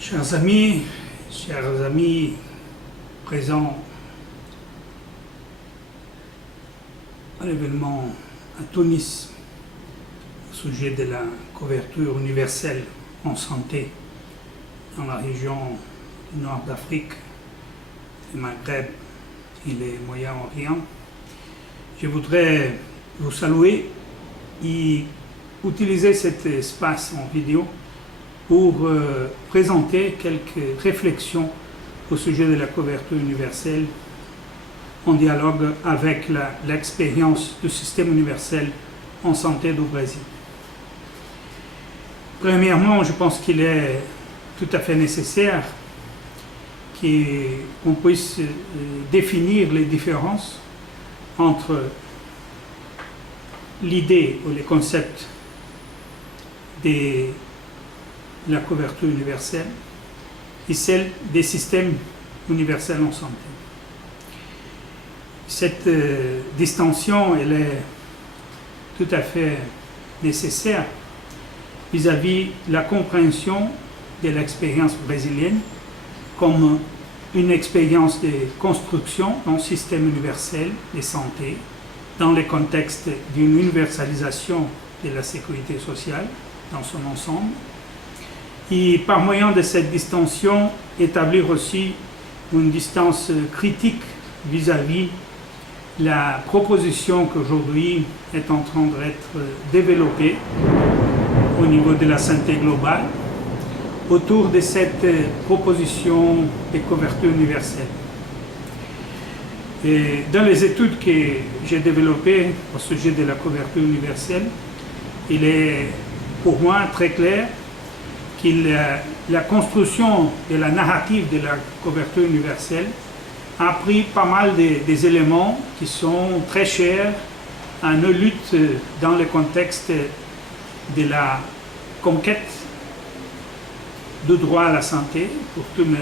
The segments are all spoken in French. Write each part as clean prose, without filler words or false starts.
Chers amis présents à l'événement à Tunis au sujet de la couverture universelle en santé dans la région du nord d'Afrique, le Maghreb et le Moyen-Orient, je voudrais vous saluer et utiliser cet espace en vidéo pour présenter quelques réflexions au sujet de la couverture universelle en dialogue avec l'expérience du système universel en santé du Brésil. Premièrement, je pense qu'il est tout à fait nécessaire qu'on puisse définir les différences entre l'idée ou les concepts de la couverture universelle et celle des systèmes universels en santé. Cette distinction, elle est tout à fait nécessaire vis-à-vis de la compréhension de l'expérience brésilienne comme une expérience de construction d'un système universel de santé dans le contexte d'une universalisation de la sécurité sociale dans son ensemble, et par moyen de cette distinction, établir aussi une distance critique vis-à-vis la proposition qu'aujourd'hui est en train d'être développée au niveau de la santé globale autour de cette proposition de couverture universelle. Et dans les études que j'ai développées au sujet de la couverture universelle, il est pour moi très clair que la construction de la narrative de la couverture universelle a pris pas mal des éléments qui sont très chers à nos luttes dans le contexte de la conquête du droit à la santé pour toutes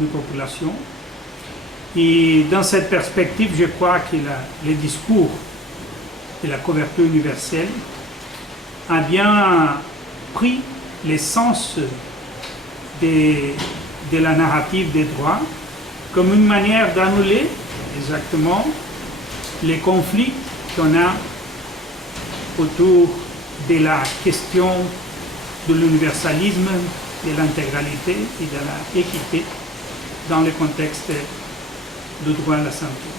les populations. Et dans cette perspective, je crois que le discours de la couverture universelle a bien pris l'essence de la narrative des droits comme une manière d'annuler exactement les conflits qu'on a autour de la question de l'universalisme, de l'intégralité et de l'équité dans le contexte du droit à la santé.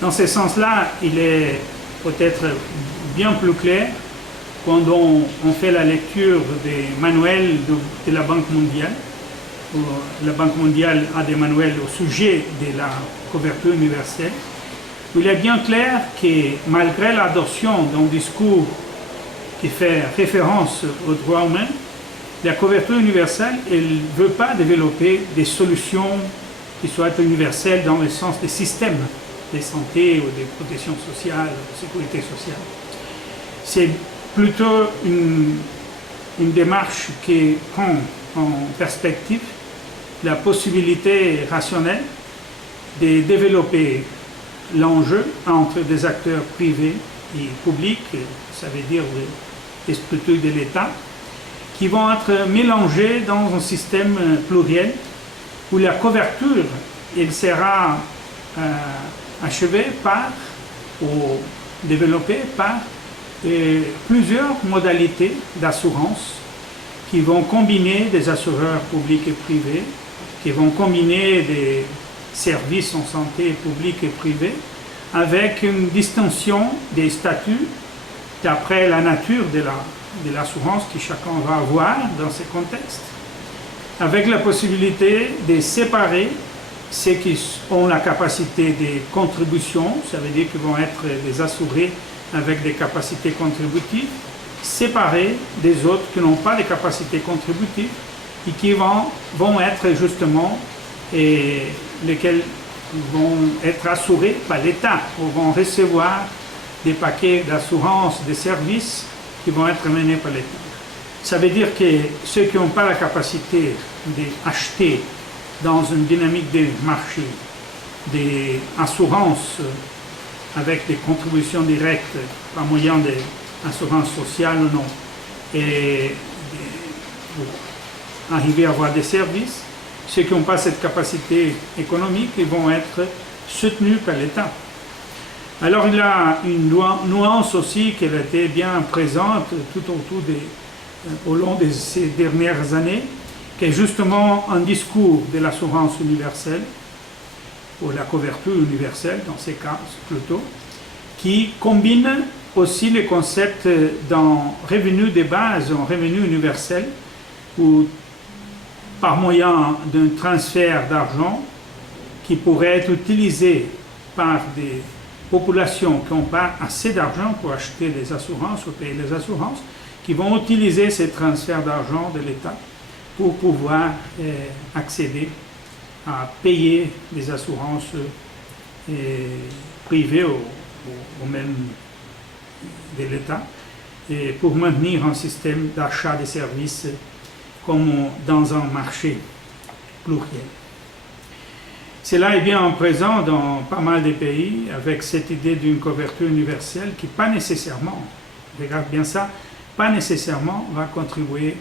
Dans ce sens-là, il est peut-être bien plus clair quand on fait la lecture des manuels de la Banque mondiale. La Banque mondiale a des manuels au sujet de la couverture universelle. Il est bien clair que malgré l'adoption d'un discours qui fait référence aux droits humains, la couverture universelle, elle ne veut pas développer des solutions qui soient universelles dans le sens des systèmes de santé ou de protection sociale, de sécurité sociale. C'est plutôt une démarche qui prend en perspective la possibilité rationnelle de développer l'enjeu entre des acteurs privés et publics, ça veut dire les structures de l'État, qui vont être mélangés dans un système pluriel où la couverture elle sera achevée par ou développée par plusieurs modalités d'assurance qui vont combiner des assureurs publics et privés, qui vont combiner des services en santé publics et privés, avec une distinction des statuts d'après la nature de l'assurance que chacun va avoir dans ce contexte, avec la possibilité de séparer ceux qui ont la capacité de contribution, ça veut dire qu'ils vont être des assurés avec des capacités contributives, séparés des autres qui n'ont pas de capacités contributives et qui vont être justement lesquels vont être assurés par l'État ou vont recevoir des paquets d'assurance, des services qui vont être menés par l'État. Ça veut dire que ceux qui n'ont pas la capacité d'acheter dans une dynamique de marché des assurances avec des contributions directes par moyen d'assurance sociale ou non, et arriver à avoir des services. Ceux qui n'ont pas cette capacité économique, ils vont être soutenus par l'État. Alors il y a une nuance aussi qui a été bien présente tout au long de ces dernières années, qui est justement un discours de l'assurance universelle, ou la couverture universelle dans ces cas plutôt, qui combine aussi les concepts d'un revenu de base, un revenu universel, où par moyen d'un transfert d'argent qui pourrait être utilisé par des populations qui n'ont pas assez d'argent pour acheter des assurances ou payer les assurances, qui vont utiliser ces transferts d'argent de l'État pour pouvoir accéder à payer des assurances privées ou même de l'État, et pour maintenir un système d'achat de services comme dans un marché pluriel. Cela est bien présent dans pas mal de pays avec cette idée d'une couverture universelle qui pas nécessairement, regarde bien ça, pas nécessairement va contribuer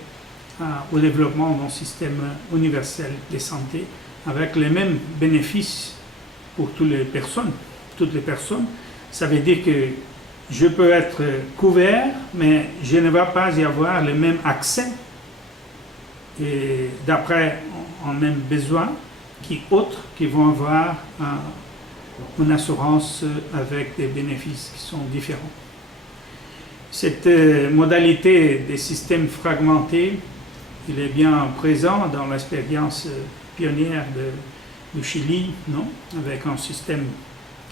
au développement d'un système universel de santé avec les mêmes bénéfices pour toutes les personnes. Ça veut dire que je peux être couvert, mais je ne vais pas y avoir le même accès et d'après un même besoin autres qui vont avoir une assurance avec des bénéfices qui sont différents. Cette modalité des systèmes fragmentés, il est bien présent dans l'expérience pionnière du Chili, non? Avec un système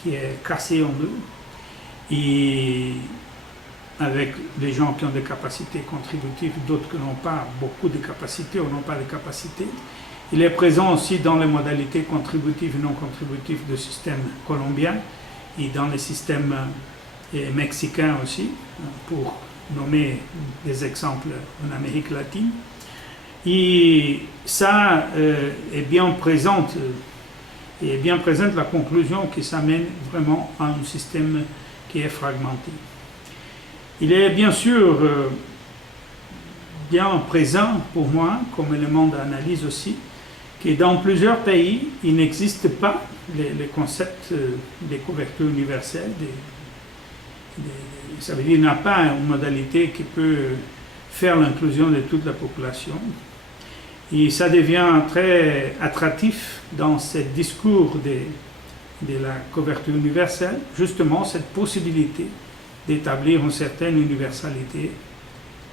qui est cassé en deux, et avec des gens qui ont des capacités contributives, d'autres qui n'ont pas beaucoup de capacités ou n'ont pas de capacités. Il est présent aussi dans les modalités contributives et non contributives du système colombien et dans les systèmes mexicains aussi, pour nommer des exemples en Amérique latine. Et ça est bien présente la conclusion qui s'amène vraiment à un système qui est fragmenté. Il est bien sûr bien présent pour moi, comme élément d'analyse aussi, que dans plusieurs pays, il n'existe pas les concepts des couvertures universelles. Ça veut dire qu'il n'y a pas une modalité qui peut faire l'inclusion de toute la population. Et ça devient très attractif dans ce discours de la couverture universelle, justement cette possibilité d'établir une certaine universalité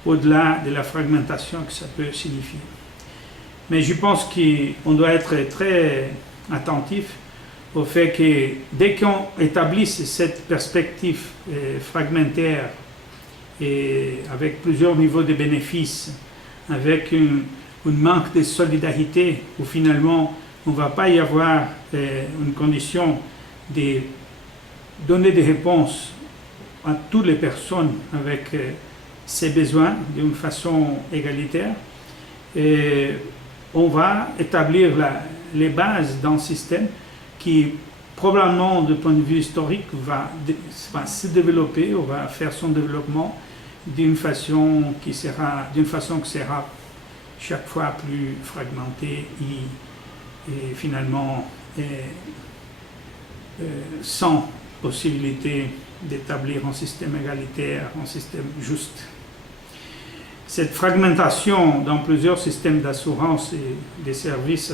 au-delà de la fragmentation que ça peut signifier. Mais je pense qu'on doit être très attentif au fait que dès qu'on établit cette perspective fragmentaire et avec plusieurs niveaux de bénéfices, avec un manque de solidarité, où finalement on ne va pas y avoir une condition de donner des réponses à toutes les personnes avec ses besoins d'une façon égalitaire, et on va établir les bases d'un système qui, probablement, du point de vue historique, va se développer, ou va faire son développement d'une façon qui sera chaque fois plus fragmentée et finalement sans possibilité d'établir un système égalitaire, un système juste. Cette fragmentation dans plusieurs systèmes d'assurance et des services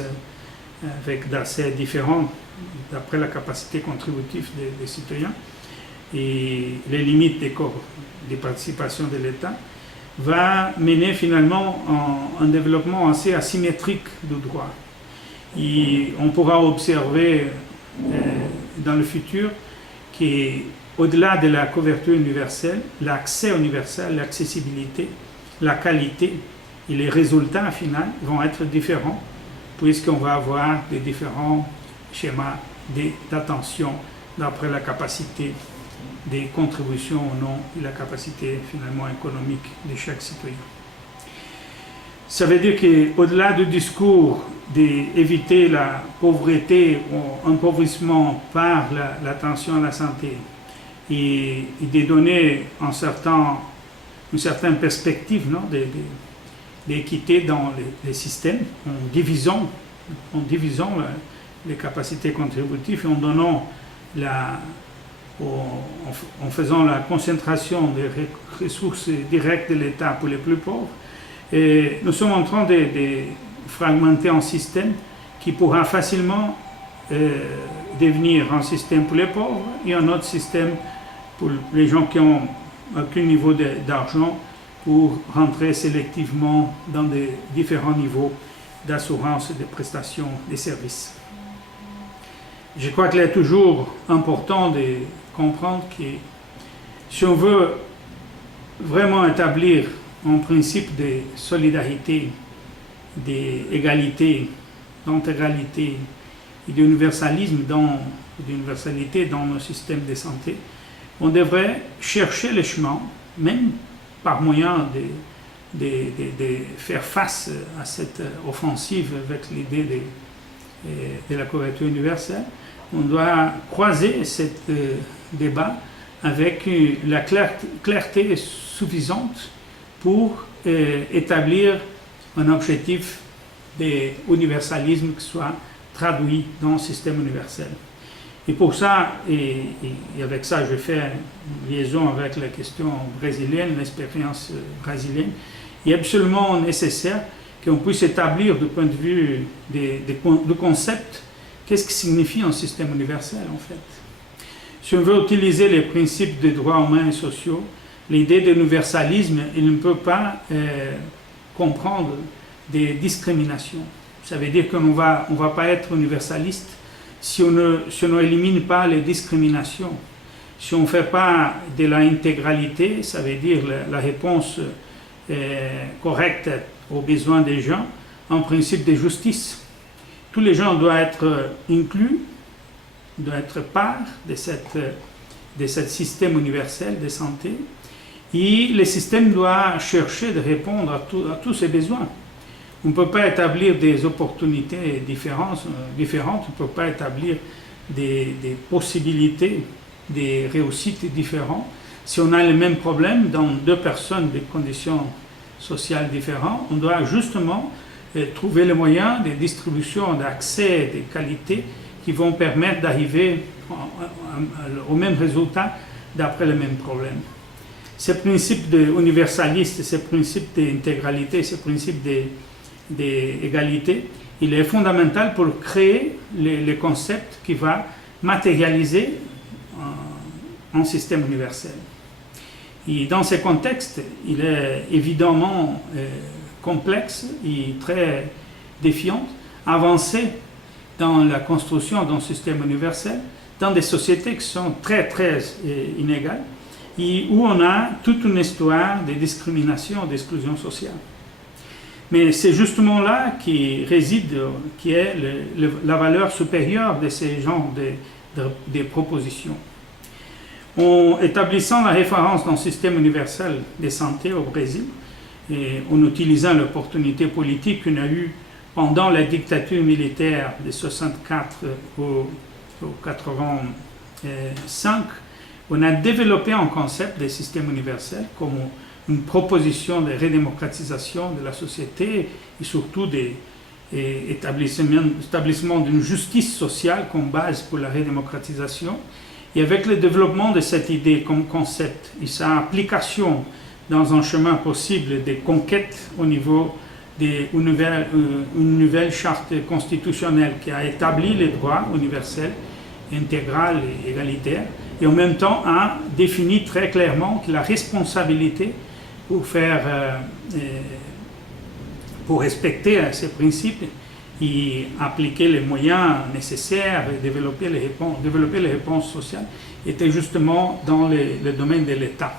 avec d'accès différents d'après la capacité contributive des citoyens et les limites des participations de l'État va mener finalement à un développement assez asymétrique du droit. Et on pourra observer dans le futur qu'au-delà de la couverture universelle, l'accès universel, l'accessibilité, la qualité et les résultats finaux vont être différents, puisqu'on va avoir des différents schémas d'attention d'après la capacité des contributions ou non et la capacité finalement économique de chaque citoyen. Ça veut dire qu'au-delà du discours d'éviter la pauvreté ou l'appauvrissement par l'attention à la santé et de donner une certaine perspective, non, d'équité dans les systèmes, en divisant les capacités contributives et en donnant en faisant la concentration des ressources directes de l'État pour les plus pauvres. Et nous sommes en train de fragmenter un système qui pourra facilement devenir un système pour les pauvres et un autre système pour les gens qui n'ont aucun niveau d'argent pour rentrer sélectivement dans des différents niveaux d'assurance et de prestations des services. Je crois qu'il est toujours important de comprendre que si on veut vraiment établir un principe de solidarité, d'égalité, d'intégralité et d'universalisme d'universalité dans nos systèmes de santé, on devrait chercher le chemin, même par moyen de faire face à cette offensive avec l'idée de la couverture universelle. On doit croiser ce débat avec la clarté suffisante pour établir un objectif d'universalisme qui soit traduit dans le système universel. Et pour ça, et avec ça, je fais une liaison avec la question brésilienne, l'expérience brésilienne, il est absolument nécessaire qu'on puisse établir du point de vue du concept, qu'est-ce qui signifie un système universel en fait. Si on veut utiliser les principes des droits humains et sociaux, l'idée d'universalisme, il ne peut pas comprendre des discriminations. Ça veut dire qu'on ne va pas être universaliste si on n'élimine pas les discriminations. Si on ne fait pas de l'intégralité, ça veut dire la réponse correcte aux besoins des gens, un principe de justice. Tous les gens doivent être inclus, doivent être part de ce système universel de santé, et le système doit chercher de répondre à tous ces besoins. On ne peut pas établir des opportunités différentes, on ne peut pas établir des possibilités, des réussites différentes. Si on a le même problème dans deux personnes de conditions sociales différentes, on doit justement trouver les moyens de distribution, d'accès, de qualité qui vont permettre d'arriver au même résultat d'après le même problème. Ce principe universaliste, ce principe d'intégralité, ce principe d'égalité, il est fondamental pour créer le concept qui va matérialiser un système universel. Et dans ce contexte, il est évidemment complexe et très défiant, avancer dans la construction d'un système universel dans des sociétés qui sont très très inégales et où on a toute une histoire de discrimination, d'exclusion sociale. Mais c'est justement là qui est la valeur supérieure de ces genres de propositions. En établissant la référence d'un système universel de santé au Brésil, et en utilisant l'opportunité politique qu'on a eue pendant la dictature militaire de 64 au 85, on a développé un concept de système universel comme une proposition de redémocratisation de la société et surtout d'établissement d'une justice sociale comme base pour la redémocratisation. Et avec le développement de cette idée comme concept et sa application dans un chemin possible de conquête au niveau d'une nouvelle charte constitutionnelle qui a établi les droits universels, intégral et égalitaire, et en même temps a défini très clairement que la responsabilité pour respecter ces principes et appliquer les moyens nécessaires et développer les réponses sociales était justement dans le domaine de l'État.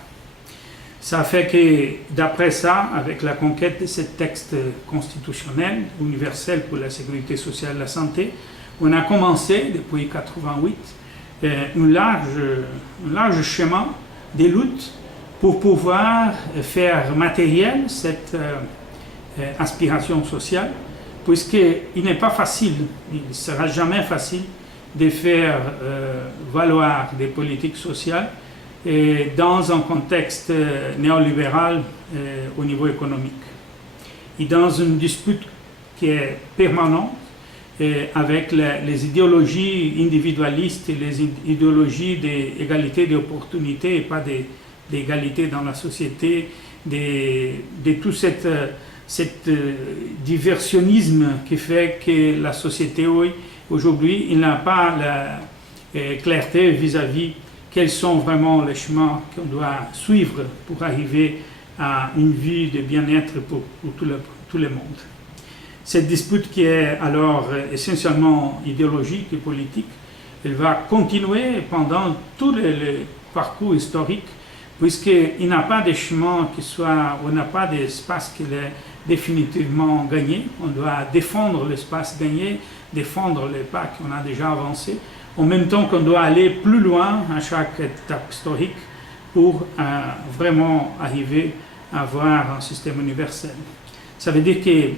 Ça fait que, d'après ça, avec la conquête de ce texte constitutionnel universel pour la sécurité sociale et la santé, on a commencé, depuis 1988, un large chemin de lutte pour pouvoir faire matériel cette aspiration sociale, puisqu'il n'est pas facile, il ne sera jamais facile de faire valoir des politiques sociales dans un contexte néolibéral au niveau économique. et dans une dispute qui est permanente avec les idéologies individualistes et les idéologies d'égalité d'opportunités et pas d'égalité dans la société, de tout cet diversionnisme qui fait que la société aujourd'hui il n'a pas la clarté vis-à-vis quels sont vraiment les chemins qu'on doit suivre pour arriver à une vie de bien-être pour tout le monde. Cette dispute qui est alors essentiellement idéologique et politique, elle va continuer pendant tout le parcours historique, puisqu'il n'y a pas de chemin on n'a pas d'espace qui est définitivement gagné. On doit défendre l'espace gagné, défendre les pas qu'on a déjà avancés, en même temps qu'on doit aller plus loin à chaque étape historique pour vraiment arriver à avoir un système universel. Ça veut dire que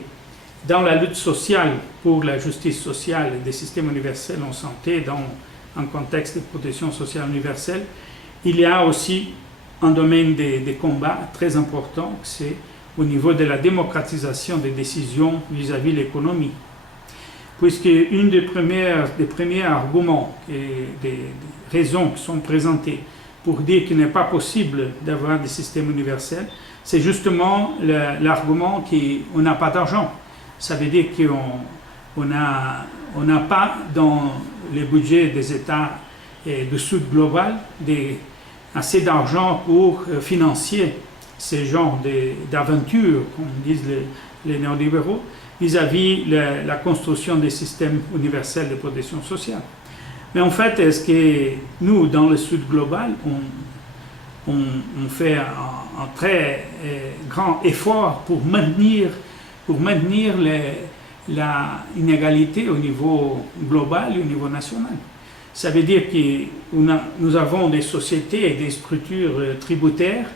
dans la lutte sociale pour la justice sociale et des systèmes universels en santé, dans un contexte de protection sociale universelle, il y a aussi un domaine de combat très important, c'est au niveau de la démocratisation des décisions vis-à-vis de l'économie. Puisque une des premiers arguments et des raisons qui sont présentées pour dire qu'il n'est pas possible d'avoir des systèmes universels, c'est justement l'argument qu'on n'a pas d'argent. Ça veut dire qu'on n'a pas dans les budgets des États du Sud global assez d'argent pour financer ce genre d'aventures, comme disent les néolibéraux, vis-à-vis la construction des systèmes universels de protection sociale. Mais en fait, est-ce que nous, dans le Sud global, on fait un très grand effort pour maintenir l'inégalité au niveau global et au niveau national? Ça veut dire que nous avons des sociétés et des structures tributaires,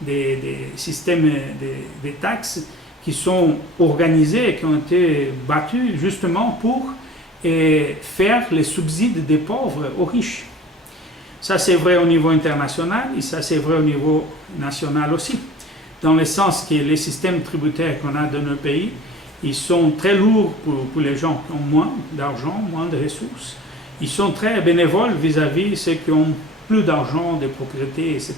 des systèmes de taxes qui sont organisés et qui ont été battus justement pour faire les subsides des pauvres aux riches. Ça c'est vrai au niveau international et ça c'est vrai au niveau national aussi, dans le sens que les systèmes tributaires qu'on a dans nos pays, ils sont très lourds pour les gens qui ont moins d'argent, moins de ressources. Ils sont très bénévoles vis-à-vis de ceux qui ont plus d'argent, des propriétés, etc.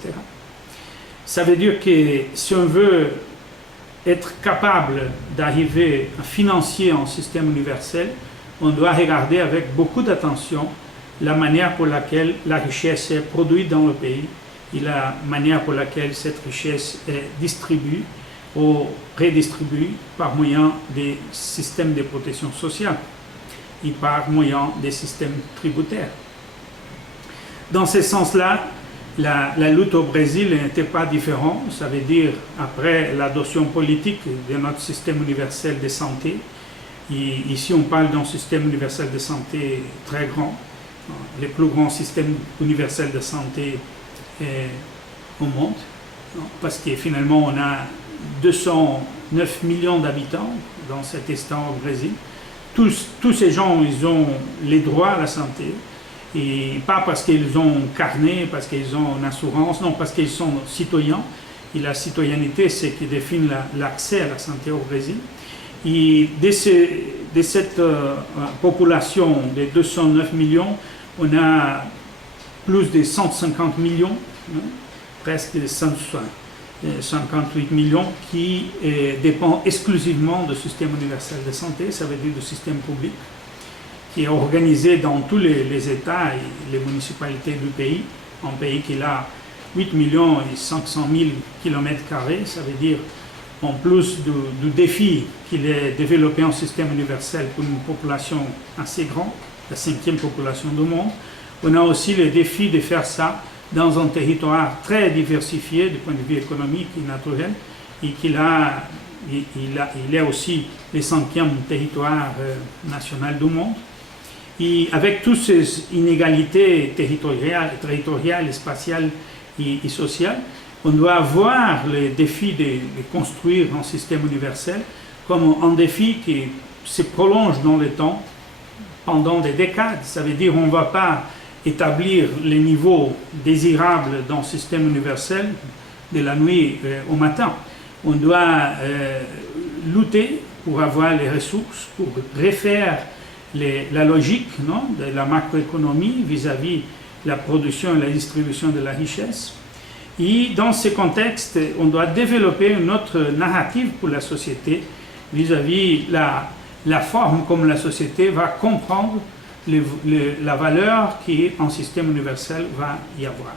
Ça veut dire que si on veut être capable d'arriver à financer un système universel, on doit regarder avec beaucoup d'attention la manière pour laquelle la richesse est produite dans le pays et la manière pour laquelle cette richesse est distribuée ou redistribuée par moyen des systèmes de protection sociale et par moyen des systèmes tributaires. Dans ce sens-là, la lutte au Brésil n'était pas différente. Ça veut dire, après l'adoption politique de notre système universel de santé, et ici on parle d'un système universel de santé très grand, le plus grand système universel de santé au monde, parce que finalement on a 209 millions d'habitants dans cet État au Brésil. Tous ces gens, ils ont les droits à la santé, et pas parce qu'ils ont un carnet, parce qu'ils ont une assurance, non, parce qu'ils sont citoyens. Et la citoyenneté, c'est qui définit l'accès à la santé au Brésil. Et de cette population de 209 millions, on a plus de 150 millions, presque 158 millions, qui dépendent exclusivement du système universel de santé, ça veut dire du système public, qui est organisé dans tous les États et les municipalités du pays, un pays qui a 8 millions et 500 000 km², ça veut dire en plus du défi qu'il est développé un système universel pour une population assez grande, la 5e population du monde, on a aussi le défi de faire ça dans un territoire très diversifié du point de vue économique et naturel, et il est aussi le 5e territoire national du monde. Et avec toutes ces inégalités territoriales, spatiales et sociales, on doit voir le défi de construire un système universel comme un défi qui se prolonge dans le temps pendant des décades. Ça veut dire qu'on ne va pas établir les niveaux désirables d'un système universel de la nuit au matin. On doit lutter pour avoir les ressources, pour refaire la logique, non, de la macroéconomie vis-à-vis de la production et la distribution de la richesse. Et dans ce contexte, on doit développer une autre narrative pour la société vis-à-vis la forme comme la société va comprendre la valeur qu'un système universel va y avoir.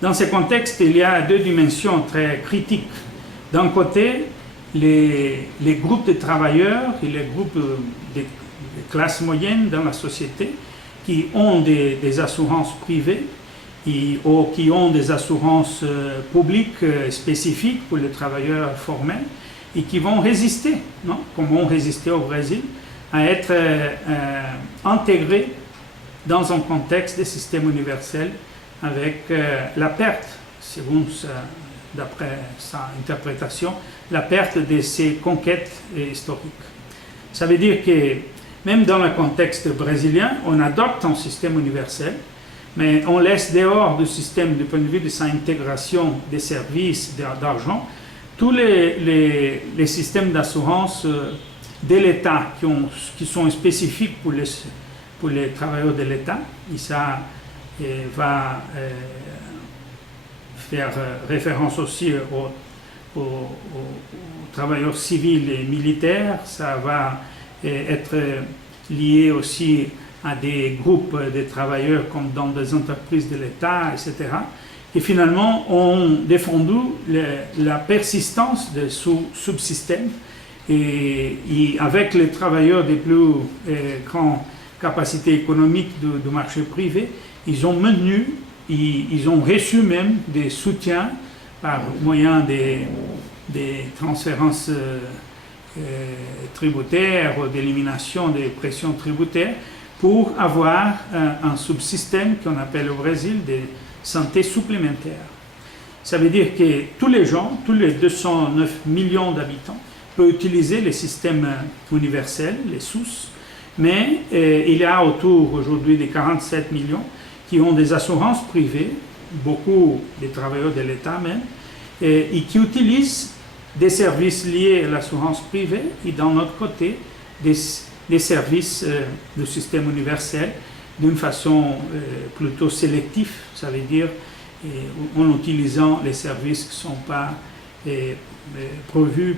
Dans ce contexte, il y a deux dimensions très critiques. D'un côté, les groupes de travailleurs et les groupes de classes moyennes dans la société qui ont des assurances privées ou qui ont des assurances publiques spécifiques pour les travailleurs formels et qui vont résister, non, comme ont résisté au Brésil, à être intégrés dans un contexte de système universel avec la perte, d'après sa interprétation, la perte de ses conquêtes historiques. Ça veut dire que même dans le contexte brésilien, on adopte un système universel, mais on laisse dehors du système du point de vue de sa intégration des services, d'argent, tous les systèmes d'assurance de l'État qui sont spécifiques pour les travailleurs de l'État. Et ça va faire référence aussi aux travailleurs civils et militaires. Ça va être lié aussi à des groupes de travailleurs comme dans des entreprises de l'État, etc., qui finalement ont défendu la persistance de ce subsystème et avec les travailleurs des plus grandes capacités économiques du marché privé, ils ont maintenu, ils ont reçu même des soutiens par moyen des transférences tributaires ou d'élimination des pressions tributaires pour avoir un subsystème qu'on appelle au Brésil de santé supplémentaire. Ça veut dire que tous les gens, tous les 209 millions d'habitants, peuvent utiliser les systèmes universels, les SUS, mais il y a autour aujourd'hui de 47 millions qui ont des assurances privées, beaucoup des travailleurs de l'État même, et qui utilisent des services liés à l'assurance privée et d'un autre côté des services du système universel d'une façon plutôt sélective, ça veut dire en utilisant les services qui ne sont pas prévus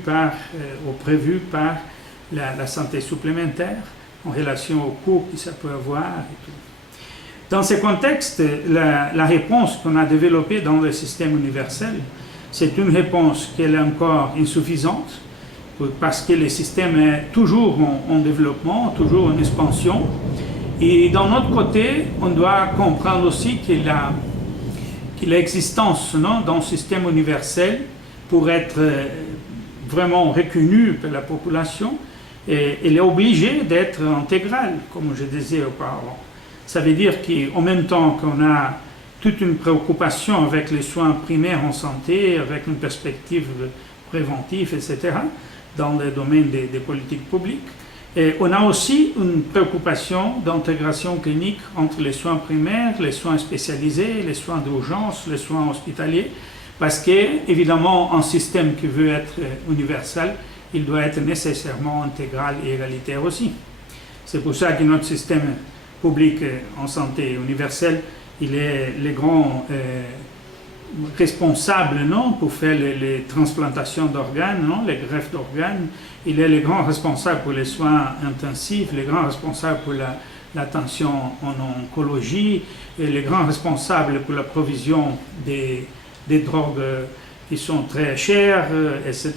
par la santé supplémentaire en relation au coût que ça peut avoir et tout. Dans ce contexte, la réponse qu'on a développée dans le système universel, c'est une réponse qui est encore insuffisante parce que le système est toujours en développement, toujours en expansion. Et d'un autre côté, on doit comprendre aussi que l'existence d'un système universel pour être vraiment reconnue par la population, elle est obligée d'être intégrale, comme je disais auparavant. Ça veut dire qu'en même temps qu'on a toute une préoccupation avec les soins primaires en santé, avec une perspective préventive, etc., dans le domaine des politiques publiques, et on a aussi une préoccupation d'intégration clinique entre les soins primaires, les soins spécialisés, les soins d'urgence, les soins hospitaliers, parce que, évidemment, un système qui veut être universel, il doit être nécessairement intégral et égalitaire aussi. C'est pour ça que notre système public en santé universel, il est le grand responsable, non, pour faire les transplantations d'organes, non, les greffes d'organes. Il est le grand responsable pour les soins intensifs, le grand responsable pour l'attention en oncologie, et le grand responsable pour la provision des drogues qui sont très chères, etc.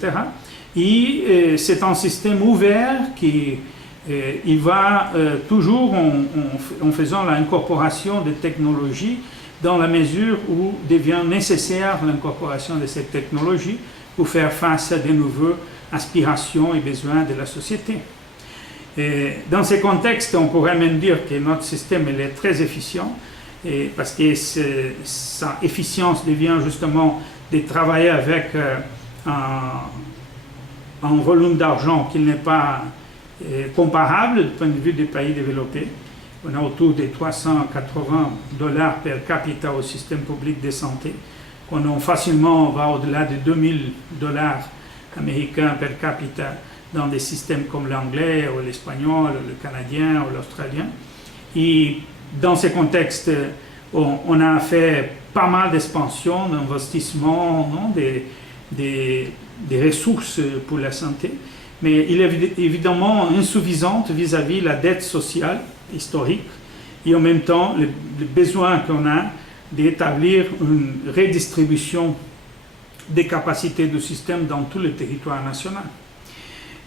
Et c'est un système ouvert qui il va toujours en faisant l'incorporation des technologies dans la mesure où devient nécessaire l'incorporation de ces technologies pour faire face à de nouvelles aspirations et besoins de la société. Et dans ce contexte, on pourrait même dire que notre système est très efficient parce que sa efficience devient justement de travailler avec un volume d'argent qui n'est pas comparable du point de vue des pays développés. On a autour de 380 $ per capita au système public de santé. On facilement va au-delà de 2000 $ américain per capita dans des systèmes comme l'anglais ou l'espagnol, le canadien ou l'australien. Et dans ce contexte, on a fait pas mal d'expansion, d'investissement, des ressources pour la santé, mais il est évidemment insuffisante vis-à-vis la dette sociale historique et en même temps le besoin qu'on a d'établir une redistribution des capacités du système dans tout le territoire national.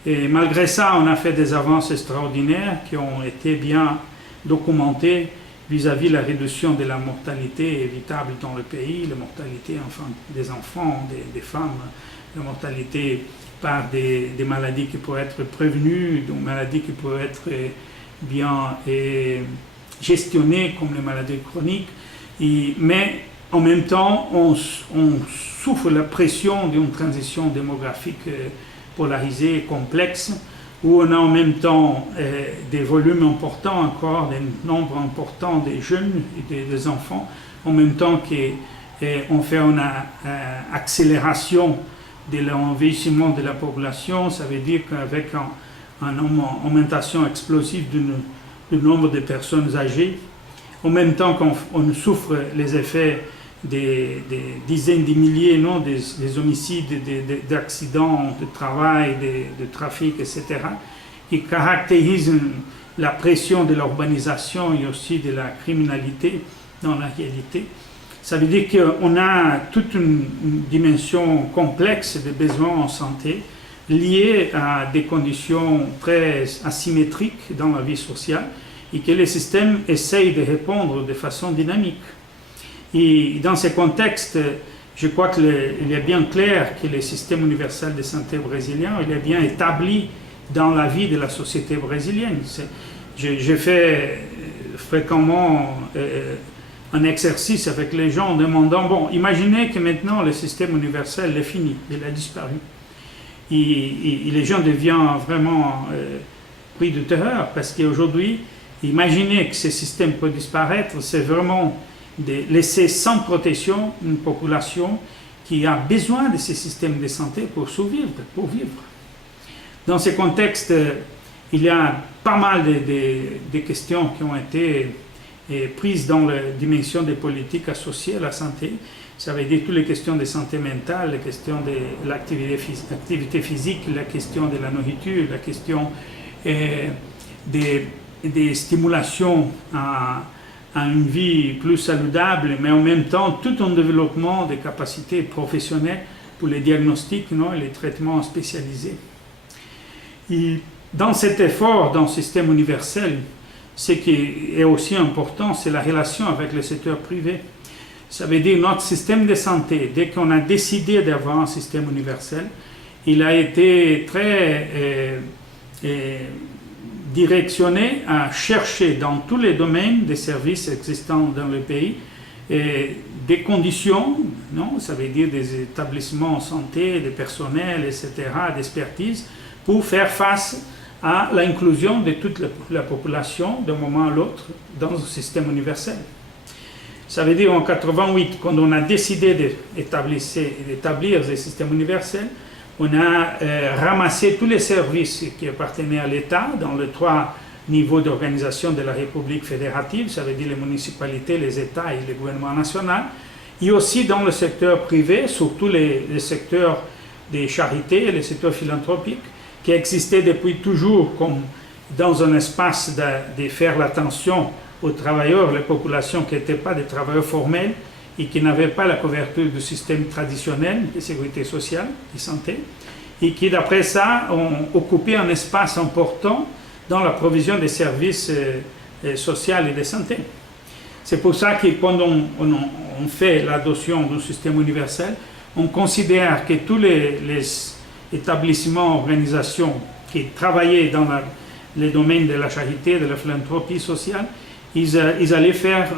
Et malgré ça, on a fait des avances extraordinaires qui ont été bien documentées vis-à-vis la réduction de la mortalité évitable dans le pays, la mortalité des enfants, des femmes, la mortalité par des maladies qui pourraient être prévenues, des maladies qui pourraient être bien gestionnées comme les maladies chroniques. Mais en même temps, on souffre la pression d'une transition démographique polarisée et complexe, où on a en même temps des volumes importants encore, des nombres importants des jeunes et des enfants, en même temps qu'on fait une accélération de l'envieillissement de la population. Ça veut dire qu'avec une augmentation explosive du nombre de personnes âgées, en même temps qu'on souffre les effets des dizaines de milliers, des homicides, des accidents de travail, de trafic, etc., qui caractérisent la pression de l'urbanisation et aussi de la criminalité dans la réalité. Ça veut dire qu'on a toute une dimension complexe de besoins en santé liés à des conditions très asymétriques dans la vie sociale et que les systèmes essayent de répondre de façon dynamique. Et dans ce contexte, je crois qu'il est bien clair que le système universel de santé brésilien il est bien établi dans la vie de la société brésilienne. Je fais fréquemment un exercice avec les gens en demandant, bon, imaginez que maintenant le système universel est fini, il a disparu. Et les gens deviennent vraiment pris de terreur parce qu'aujourd'hui, imaginez que ce système peut disparaître, c'est vraiment de laisser sans protection une population qui a besoin de ces systèmes de santé pour survivre, pour vivre. Dans ce contexte, il y a pas mal de questions qui ont été prises dans la dimension des politiques associées à la santé. Ça veut dire toutes les questions de santé mentale, les questions de l'activité physique, la question de la nourriture, la question des stimulations à une vie plus saludable, mais en même temps tout un développement des capacités professionnelles pour les diagnostics et les traitements spécialisés. Et dans cet effort, dans le système universel, ce qui est aussi important, c'est la relation avec le secteur privé. Ça veut dire notre système de santé, dès qu'on a décidé d'avoir un système universel, il a été très directionné à chercher dans tous les domaines des services existants dans le pays des conditions, ça veut dire des établissements en santé, des personnels, etc., d'expertise, pour faire face à l'inclusion de toute la population d'un moment à l'autre dans un système universel. Ça veut dire en 1988, quand on a décidé d'établir ce système universel, on a ramassé tous les services qui appartenaient à l'État dans les 3 niveaux d'organisation de la République fédérative, ça veut dire les municipalités, les États et le gouvernement national, et aussi dans le secteur privé, surtout les secteurs des charités et les secteurs philanthropiques, qui existaient depuis toujours comme dans un espace de faire l'attention aux travailleurs, les populations qui n'étaient pas des travailleurs formels et qui n'avaient pas la couverture du système traditionnel de sécurité sociale, de santé, et qui d'après ça ont occupé un espace important dans la provision des services sociaux et de santé. C'est pour ça que quand on fait l'adoption d'un système universel, on considère que tous les établissements, organisations qui travaillaient dans les domaines de la charité, de la philanthropie sociale, ils allaient faire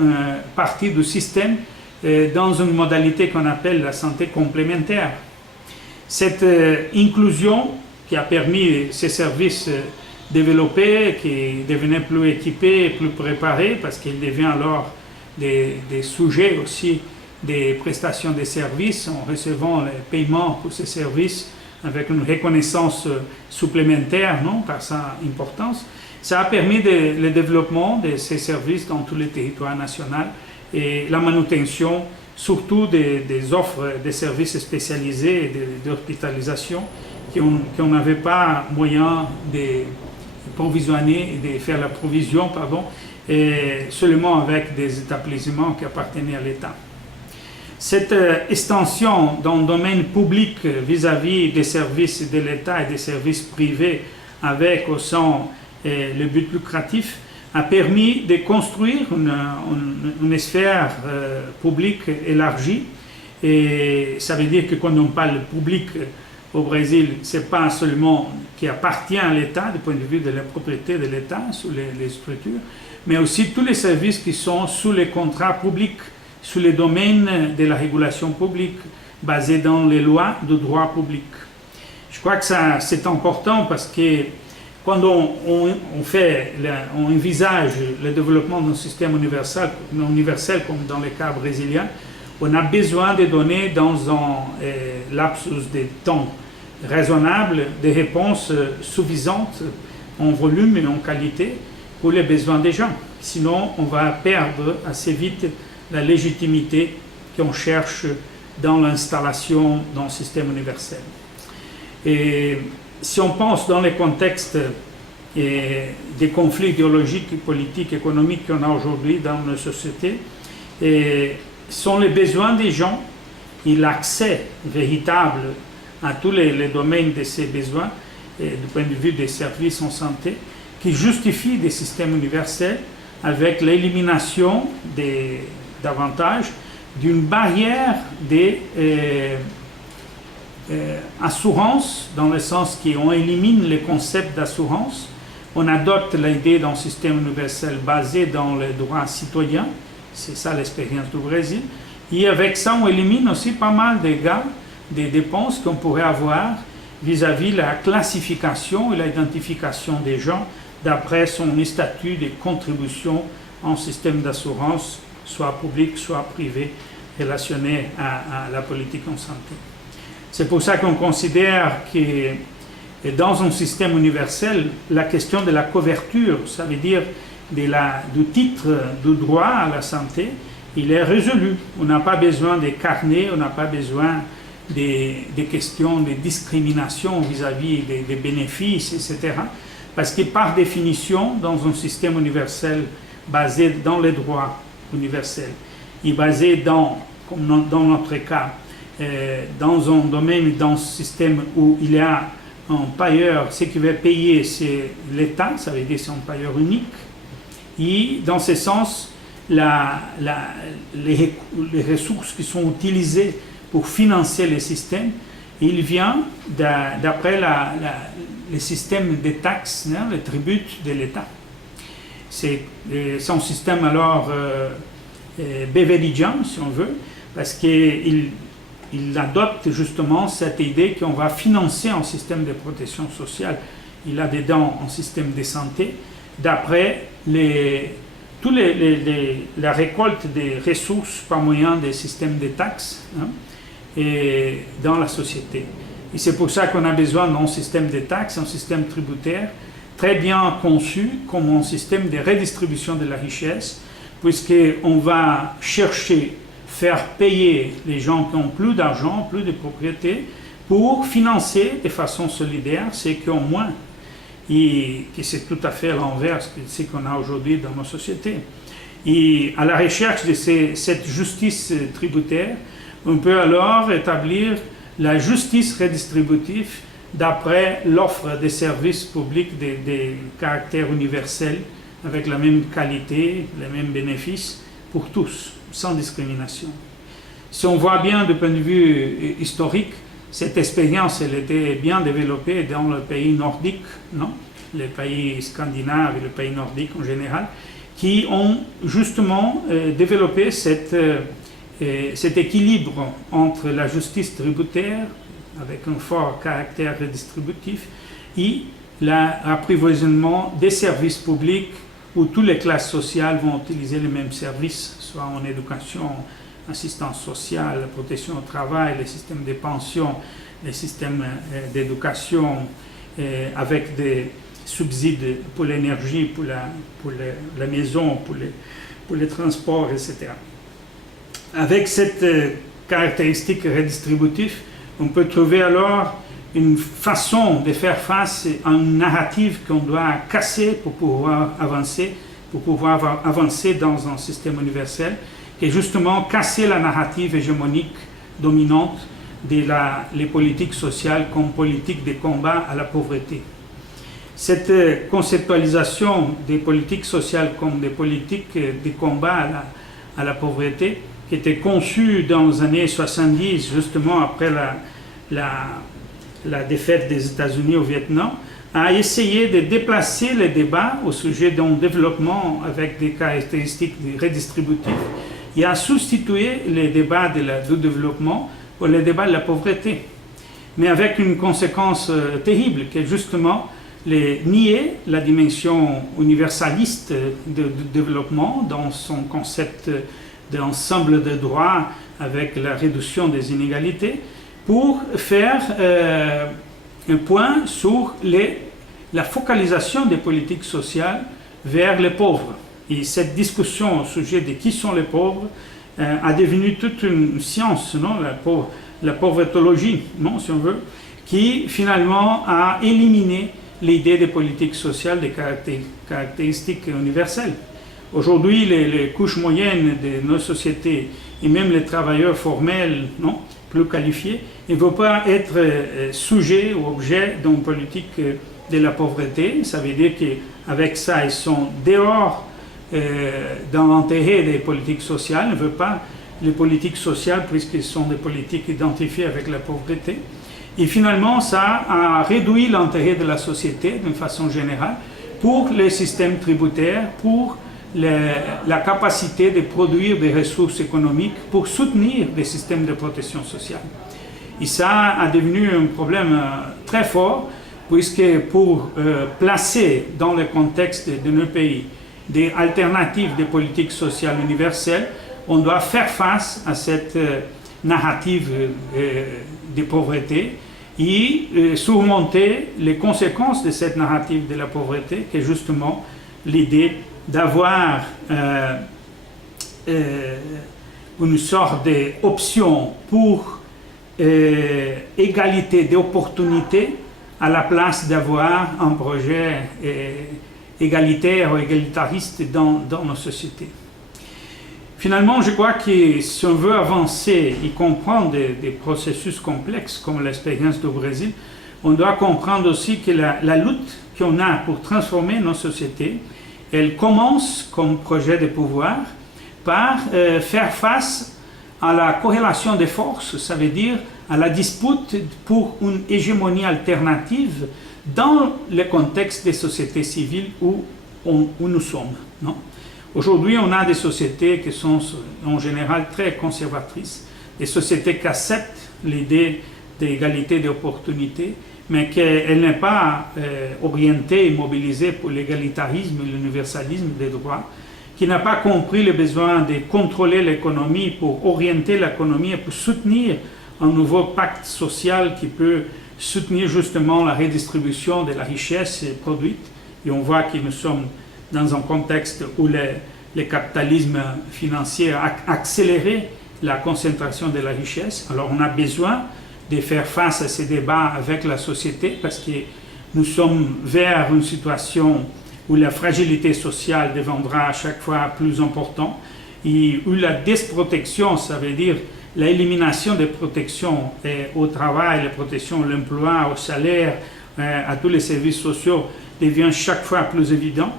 partie du système dans une modalité qu'on appelle la santé complémentaire. Cette inclusion qui a permis ces services développés, qui devenaient plus équipés, plus préparés, parce qu'ils deviennent alors des sujets aussi des prestations de services, en recevant les paiements pour ces services avec une reconnaissance supplémentaire, non, par sa importance. Ça a permis le développement de ces services dans tous les territoires nationaux et la manutention, surtout des offres de services spécialisés et d'hospitalisation qu'on n'avait pas moyen de provisionner et de faire la provision, et seulement avec des établissements qui appartenaient à l'État. Cette extension dans le domaine public vis-à-vis des services de l'État et des services privés avec au sein le but lucratif a permis de construire une sphère publique élargie. Et ça veut dire que quand on parle public au Brésil, ce n'est pas seulement qui appartient à l'État du point de vue de la propriété de l'État sur les structures, mais aussi tous les services qui sont sous les contrats publics, sous les domaines de la régulation publique, basés dans les lois de droit public. Je crois que ça c'est important parce que quand on envisage le développement d'un système universel comme dans le cas brésilien, on a besoin de donner dans un lapsus de temps raisonnable des réponses suffisantes en volume et en qualité pour les besoins des gens. Sinon, on va perdre assez vite la légitimité qu'on cherche dans l'installation d'un système universel. Et si on pense dans le contexte des conflits idéologiques, politiques, économiques qu'on a aujourd'hui dans nos sociétés, sont les besoins des gens et l'accès véritable à tous les domaines de ces besoins, du point de vue des services en santé, qui justifient des systèmes universels avec l'élimination davantage d'une barrière d'assurance, dans le sens qu'on élimine le concept d'assurance, on adopte l'idée d'un système universel basé dans les droits citoyens, c'est ça l'expérience du Brésil, et avec ça on élimine aussi pas mal des dépenses qu'on pourrait avoir vis-à-vis la classification et l'identification des gens d'après son statut de contribution en système d'assurance, soit public, soit privé, relationné à la politique en santé. C'est pour ça qu'on considère que dans un système universel, la question de la couverture, ça veut dire du titre du droit à la santé, il est résolu. On n'a pas besoin de carnets, on n'a pas besoin des questions de discrimination vis-à-vis des bénéfices, etc. Parce que par définition, dans un système universel basé dans les droits universels et basé comme dans notre cas, dans un domaine, dans un système où il y a un payeur, ce qui va payer c'est l'État, ça veut dire c'est un payeur unique, et dans ce sens, les ressources qui sont utilisées pour financer le système, il vient d'après le système des taxes, les tributs de l'État. C'est un système alors beveridgien, si on veut, parce qu'il adopte justement cette idée qu'on va financer un système de protection sociale. Il a dedans un système de santé d'après la récolte des ressources par moyen des systèmes de taxes et dans la société. Et c'est pour ça qu'on a besoin d'un système de taxes, un système tributaire très bien conçu comme un système de redistribution de la richesse, puisqu'on va chercher faire payer les gens qui ont plus d'argent, plus de propriété, pour financer de façon solidaire ceux qui ont moins. Et que c'est tout à fait l'inverse de ce qu'on a aujourd'hui dans nos sociétés. Et à la recherche de cette justice tributaire, on peut alors établir la justice redistributive d'après l'offre des services publics de caractère universel, avec la même qualité, les mêmes bénéfices pour tous, sans discrimination. Si on voit bien du point de vue historique, cette expérience elle était bien développée dans les pays nordiques, non? Les pays scandinaves et les pays nordiques en général, qui ont justement développé cet équilibre entre la justice tributaire, avec un fort caractère redistributif, et l'approvisionnement des services publics où toutes les classes sociales vont utiliser les mêmes services, soit en éducation, assistance sociale, la protection au travail, les systèmes de pension, les systèmes d'éducation, avec des subsides pour l'énergie, pour la maison, pour les transports, etc. Avec cette caractéristique redistributive, on peut trouver alors une façon de faire face à une narrative qu'on doit casser pour pouvoir avancer dans un système universel, qui est justement casser la narrative hégémonique dominante les politiques sociales comme politique de combat à la pauvreté. Cette conceptualisation des politiques sociales comme des politiques de combat à la pauvreté, qui était conçue dans les années 70, justement après la défaite des États-Unis au Vietnam, a essayé de déplacer les débats au sujet d'un développement avec des caractéristiques redistributives et a substitué les débats du développement pour les débats de la pauvreté. Mais avec une conséquence terrible, qui est justement nier la dimension universaliste du développement dans son concept d'ensemble de droits avec la réduction des inégalités, pour faire un point sur la focalisation des politiques sociales vers les pauvres. Et cette discussion au sujet de qui sont les pauvres a devenu toute une science, non? La pauvretologie, non, si on veut, qui finalement a éliminé l'idée des politiques sociales, des caractéristiques universelles. Aujourd'hui, les couches moyennes de nos sociétés et même les travailleurs formels, non, plus qualifiés, ne veulent pas être sujets ou objets d'une politique de la pauvreté. Ça veut dire qu'avec ça, ils sont dehors dans l'intérêt des politiques sociales, ne veulent pas les politiques sociales puisqu'ils sont des politiques identifiées avec la pauvreté. Et finalement, ça a réduit l'intérêt de la société d'une façon générale pour les systèmes tributaires, pour la capacité de produire des ressources économiques pour soutenir des systèmes de protection sociale. Et ça a devenu un problème très fort, puisque pour placer dans le contexte de nos pays des alternatives de politiques sociales universelles, on doit faire face à cette narrative de pauvreté et surmonter les conséquences de cette narrative de la pauvreté, qui est justement l'idée d'avoir une sorte d'option pour égalité d'opportunités à la place d'avoir un projet égalitaire ou égalitariste dans nos sociétés. Finalement, je crois que si on veut avancer et comprendre des processus complexes comme l'expérience du Brésil, on doit comprendre aussi que la lutte qu'on a pour transformer nos sociétés, elle commence comme projet de pouvoir par faire face à la corrélation des forces, ça veut dire à la dispute pour une hégémonie alternative dans le contexte des sociétés civiles où nous sommes. Non? Aujourd'hui, on a des sociétés qui sont en général très conservatrices, des sociétés qui acceptent l'idée d'égalité d'opportunités, mais qu'elle n'est pas orientée et mobilisée pour l'égalitarisme et l'universalisme des droits, qui n'a pas compris le besoin de contrôler l'économie pour orienter l'économie et pour soutenir un nouveau pacte social qui peut soutenir justement la redistribution de la richesse produite. Et on voit que nous sommes dans un contexte où le capitalisme financier a accéléré la concentration de la richesse. Alors on a besoin de faire face à ces débats avec la société parce que nous sommes vers une situation où la fragilité sociale deviendra à chaque fois plus importante et où la desprotection, ça veut dire l'élimination des protections au travail, les protections à l'emploi, au salaire, à tous les services sociaux devient chaque fois plus évident.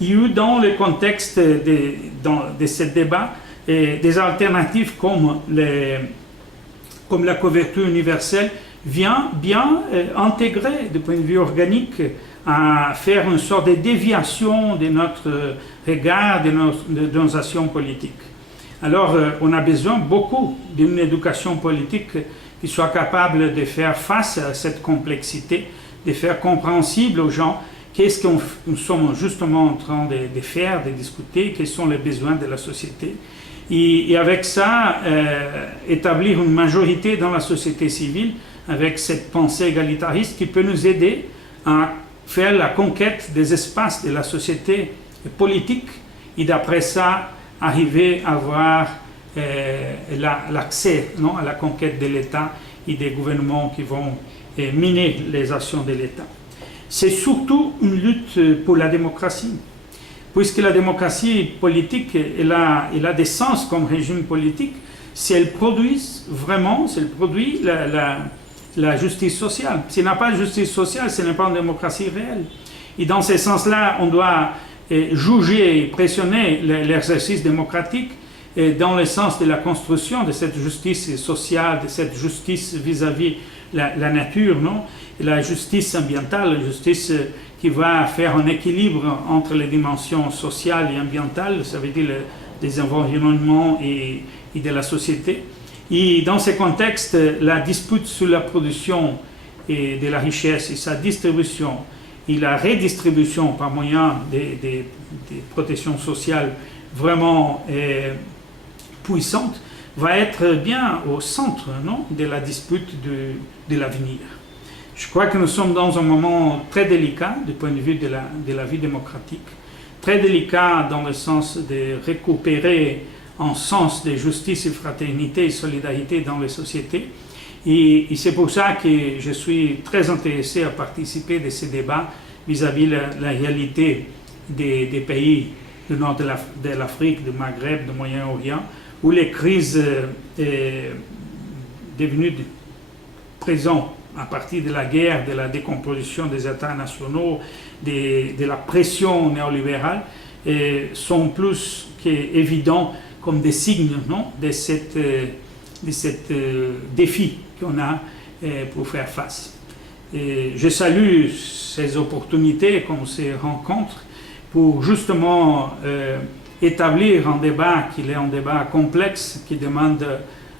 Il y a eu dans le contexte de ce débat des alternatives comme la couverture universelle vient bien intégrer, du point de vue organique, à faire une sorte de déviation de notre regard, de nos actions politiques. Alors, on a besoin beaucoup d'une éducation politique qui soit capable de faire face à cette complexité, de faire compréhensible aux gens qu'est-ce que nous sommes justement en train de faire, de discuter, quels sont les besoins de la société, et avec ça, établir une majorité dans la société civile avec cette pensée égalitariste qui peut nous aider à faire la conquête des espaces de la société politique et d'après ça, arriver à avoir l'accès à la conquête de l'État et des gouvernements qui vont miner les actions de l'État. C'est surtout une lutte pour la démocratie, puisque la démocratie politique, elle a des sens comme régime politique si elle produit vraiment, si elle produit la justice sociale. S'il n'y a pas de justice sociale, ce n'est pas une démocratie réelle. Et dans ce sens-là, on doit juger et pressionner l'exercice démocratique dans le sens de la construction de cette justice sociale, de cette justice vis-à-vis la nature, non? La justice ambientale, la justice qui va faire un équilibre entre les dimensions sociales et ambientales, ça veut dire des environnements et de la société. Et dans ce contexte, la dispute sur la production et de la richesse et sa distribution et la redistribution par moyen des protections sociales vraiment puissantes va être bien au centre, non, de la dispute de l'avenir. Je crois que nous sommes dans un moment très délicat du point de vue de la vie démocratique, très délicat dans le sens de récupérer un sens de justice et fraternité et solidarité dans les sociétés. Et c'est pour ça que je suis très intéressé à participer de ces débats vis-à-vis de la réalité des pays du nord de l'Afrique, du Maghreb, du Moyen-Orient, où les crises devenues présentes à partir de la guerre, de la décomposition des États nationaux, de la pression néolibérale, sont plus qu'évidents comme des signes, non, de cet défi qu'on a pour faire face. Et je salue ces opportunités comme ces rencontres pour justement établir un débat qui est un débat complexe, qui demande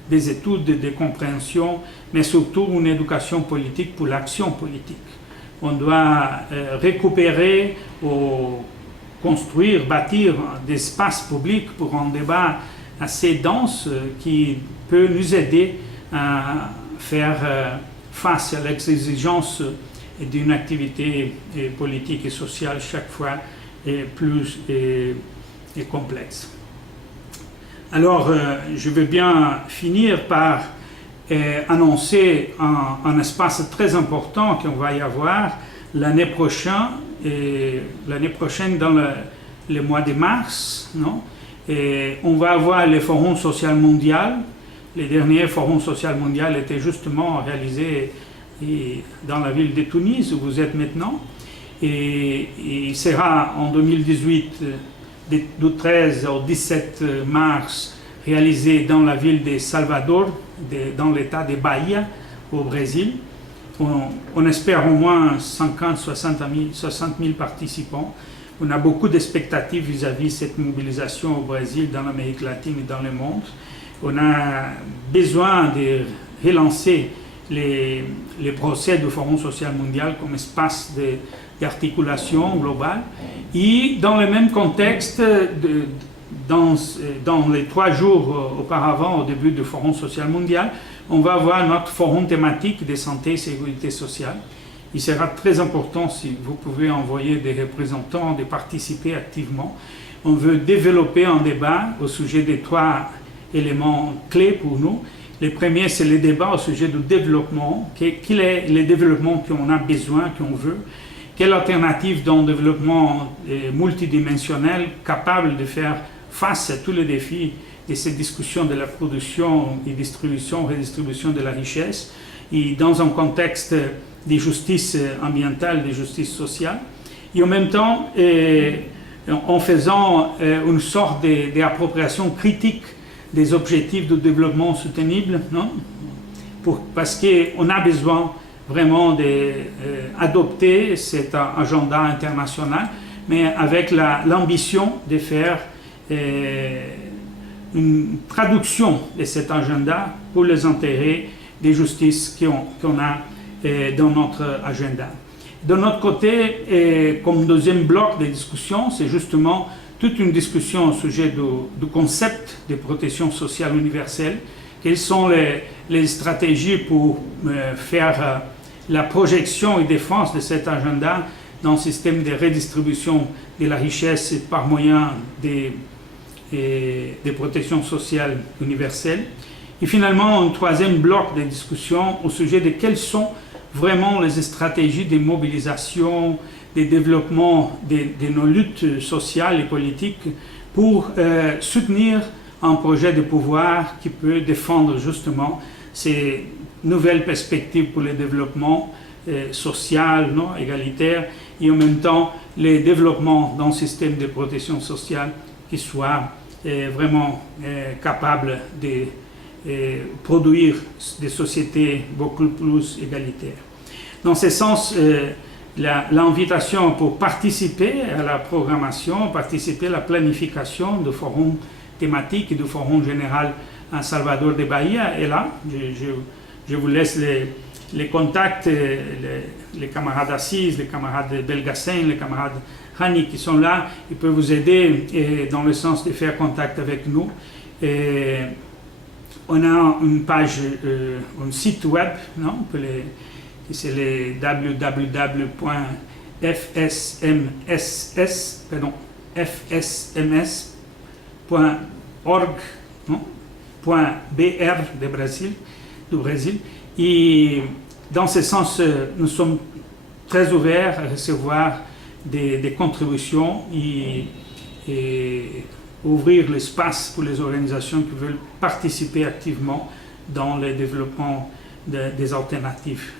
des études, des compréhensions, mais surtout une éducation politique pour l'action politique. On doit récupérer ou construire, bâtir des espaces publics pour un débat assez dense qui peut nous aider à faire face à l'exigence d'une activité politique et sociale chaque fois plus complexe. Alors, je veux bien finir par annoncer un espace très important qu'on va y avoir l'année prochaine dans le mois de mars, non? Et on va avoir le Forum social mondial. Le dernier Forum social mondial était justement réalisé dans la ville de Tunis, où vous êtes maintenant. Et il sera en 2018, du 13 au 17 mars, réalisé dans la ville de Salvador, dans l'état de Bahia, au Brésil. On espère au moins 60 000 participants. On a beaucoup d'expectatives vis-à-vis de cette mobilisation au Brésil, dans l'Amérique latine et dans le monde. On a besoin de relancer les procès du Forum social mondial comme espace d'articulation globale. Et dans le même contexte, dans les 3 jours auparavant, au début du Forum social mondial, on va avoir notre forum thématique de santé et sécurité sociale. Il sera très important si vous pouvez envoyer des représentants, de participer activement. On veut développer un débat au sujet des 3 éléments clés pour nous. Le premier, c'est le débat au sujet du développement. Quel est le développement qu'on a besoin, qu'on veut? Quelle alternative d'un développement multidimensionnel capable de faire face à tous les défis de cette discussion de la production et distribution, redistribution de la richesse, et dans un contexte de justice ambientale, de justice sociale, et en même temps en faisant une sorte d'appropriation critique des objectifs de développement soutenable, non? Parce qu'on a besoin vraiment d'adopter cet agenda international, mais avec l'ambition de faire une traduction de cet agenda pour les intérêts des justices qu'on a dans notre agenda. De notre côté, comme deuxième bloc de discussion, c'est justement toute une discussion au sujet du concept de protection sociale universelle. Quelles sont les stratégies pour faire la projection et défense de cet agenda dans le système de redistribution de la richesse par moyen des protections sociales universelles. Et finalement, un troisième bloc de discussion au sujet de quelles sont vraiment les stratégies de mobilisation, de développement de nos luttes sociales et politiques pour soutenir un projet de pouvoir qui peut défendre justement ces nouvelles perspectives pour le développement social, non, égalitaire, et en même temps le développement d'un système de protection sociale qui soit vraiment capable de produire des sociétés beaucoup plus égalitaires. Dans ce sens, l'invitation pour participer à la programmation, participer à la planification de forums thématiques et du forum général en Salvador de Bahia est là. Je vous laisse les contacts, les camarades Assis, les camarades Belgacin, les camarades Rani qui sont là. Ils peuvent vous aider dans le sens de faire contact avec nous. Et on a une page, un site web, non? C'est le fsms.org, .br du Brésil. Et dans ce sens, nous sommes très ouverts à recevoir des contributions et ouvrir l'espace pour les organisations qui veulent participer activement dans le développement des alternatives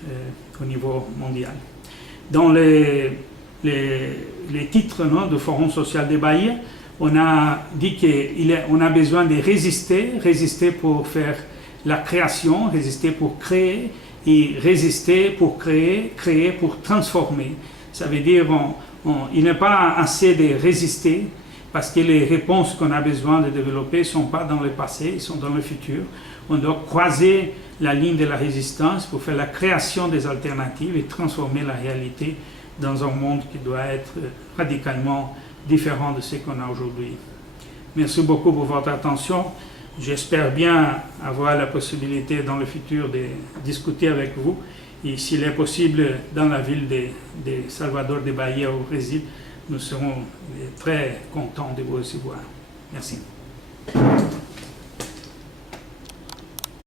au niveau mondial. Dans les titres du Forum social de Bahia, on a dit qu'on a besoin de résister pour faire la création, résister pour créer, et résister pour créer, créer pour transformer. Ça veut dire il n'est pas assez de résister, parce que les réponses qu'on a besoin de développer ne sont pas dans le passé, elles sont dans le futur. On doit croiser la ligne de la résistance pour faire la création des alternatives et transformer la réalité dans un monde qui doit être radicalement différent de ce qu'on a aujourd'hui. Merci beaucoup pour votre attention. J'espère bien avoir la possibilité dans le futur de discuter avec vous. Et s'il est possible, dans la ville de Salvador de Bahia au Brésil, nous serons très contents de vous recevoir. Merci.